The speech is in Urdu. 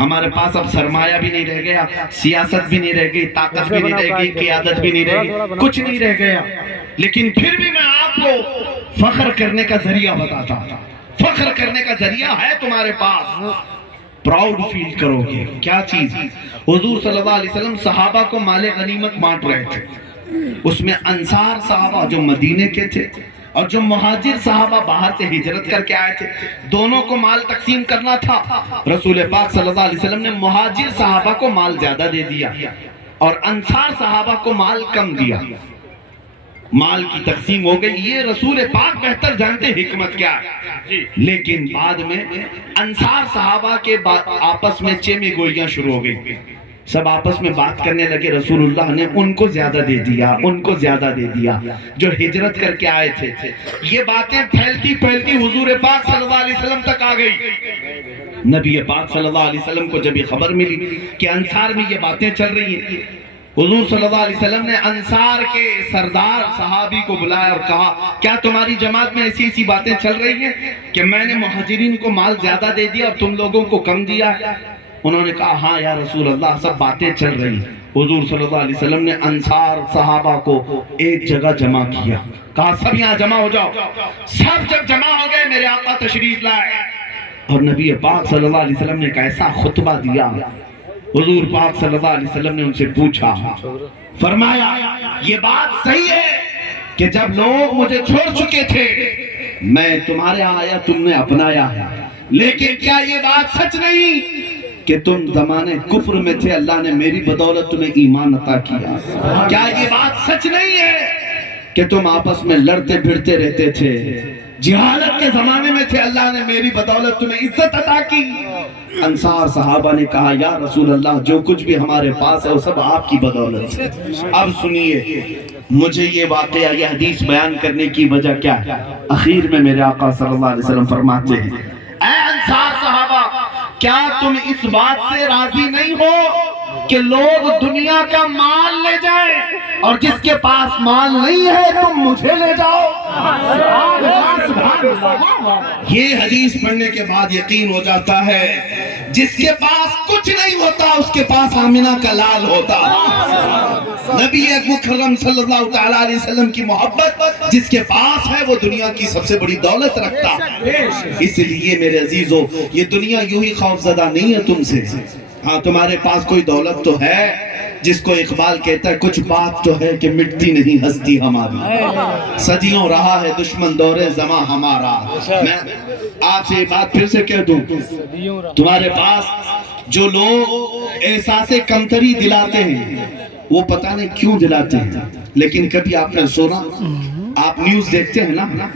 ہمارے پاس اب سرمایہ بھی نہیں رہ گیا، سیاست بھی نہیں رہ گئی، طاقت بھی نہیں رہ گئی، قیادت بھی نہیں رہ گئی، کچھ نہیں رہ گیا، لیکن پھر بھی میں آپ کو فخر کرنے کا ذریعہ بتاتا ہوں۔ فخر کرنے کا ذریعہ ہے تمہارے پاس، پراؤڈ فیل کرو گے۔ کیا چیز؟ حضور صلی اللہ علیہ وسلم صحابہ کو مال غنیمت بانٹ رہے تھے، اس میں انصار صحابہ جو مدینے کے تھے اور جو مہاجر صحابہ باہر سے ہجرت کر کے آئے تھے، دونوں کو مال تقسیم کرنا تھا۔ رسول پاک صلی اللہ علیہ وسلم نے مہاجر صحابہ کو مال زیادہ دے دیا اور انصار صحابہ کو مال کم دیا۔ مال کی تقسیم ہو گئی، یہ رسول پاک بہتر جانتے حکمت کیا ہے، لیکن بعد میں انصار صحابہ کے آپس میں چیمے گوئیاں شروع ہو گئی، سب آپس میں بات کرنے لگے، رسول اللہ نے ان کو زیادہ دے دیا، ان کو زیادہ دے دیا جو ہجرت کر کے آئے تھے۔ یہ باتیں پھیلتی پھیلتی حضور پاک صلی اللہ علیہ وسلم تک آ گئی۔ نبی پاک صلی اللہ علیہ وسلم کو جب یہ خبر ملی کہ انصار میں یہ باتیں چل رہی ہیں، حضور صلی اللہ علیہ وسلم نے انصار کے سردار صحابی کو بلایا اور کہا، کیا تمہاری جماعت میں ایسی ایسی باتیں چل رہی ہیں کہ میں نے مہاجرین کو مال زیادہ دے دیا اور تم لوگوں کو کم دیا ہے؟ انہوں نے کہا، ہاں یا رسول اللہ، سب باتیں چل رہی ہیں۔ حضور صلی اللہ علیہ وسلم نے انصار صحابہ کو ایک جگہ جمع کیا، کہا سب یہاں جمع ہو جاؤ۔ سب جب جمع ہو گئے، میرے آقا تشریف لائے اور نبی پاک صلی اللہ علیہ وسلم نے ایک ایسا خطبہ دیا۔ حضور پاک صلی اللہ علیہ وسلم نے ان سے پوچھا، فرمایا یہ بات صحیح ہے کہ جب لوگ مجھے چھوڑ چکے تھے میں تمہارے آیا، تم نے اپنایا ہے، لیکن کیا یہ بات سچ نہیں کہ تم زمانے کفر میں تھے، اللہ نے میری بدولت تمہیں ایمان عطا کیا؟ کیا یہ بات سچ نہیں ہے کہ تم آپس میں لڑتے بھڑتے رہتے تھے، جہالت کے زمانے میں تھے، اللہ نے میری بدولت تمہیں عزت عطا کی؟ انصار صحابہ نے کہا، یا رسول اللہ، جو کچھ بھی ہمارے پاس ہے وہ سب آپ کی بدولت ہے۔ اب سنیے، مجھے یہ واقعہ، یہ حدیث بیان کرنے کی وجہ کیا ہے؟ اخیر میں میرے آقا صلی اللہ علیہ وسلم فرماتے ہیں، اے انصار صحابہ، کیا تم اس بات سے راضی نہیں ہو کہ لوگ دنیا کا مال لے جائیں اور جس کے پاس مال نہیں ہے تم مجھے لے جاؤ؟ یہ حدیث پڑھنے کے بعد یقین ہو جاتا ہے جس کے پاس کچھ نہیں ہوتا اس کے پاس آمنہ کا لال ہوتا۔ نبی مکرم صلی اللہ تعالیٰ علیہ وسلم کی محبت جس کے پاس ہے وہ دنیا کی سب سے بڑی دولت رکھتا۔ اس لیے میرے عزیزو، یہ دنیا یوں ہی خوف زدہ نہیں ہے تم سے۔ ہاں، تمہارے پاس کوئی دولت تو ہے، جس کو اقبال کہتا ہے، کچھ بات تو ہے کہ مٹتی نہیں ہستی ہماری، صدیوں رہا ہے دشمن دور زماں ہمارا۔ میں آپ سے یہ بات پھر سے کہہ دوں، تمہارے پاس جو لوگ احساس کمتری دلاتے ہیں وہ پتہ نہیں کیوں دلاتے ہیں، لیکن کبھی آپ نے سنا، آپ نیوز دیکھتے ہیں نا،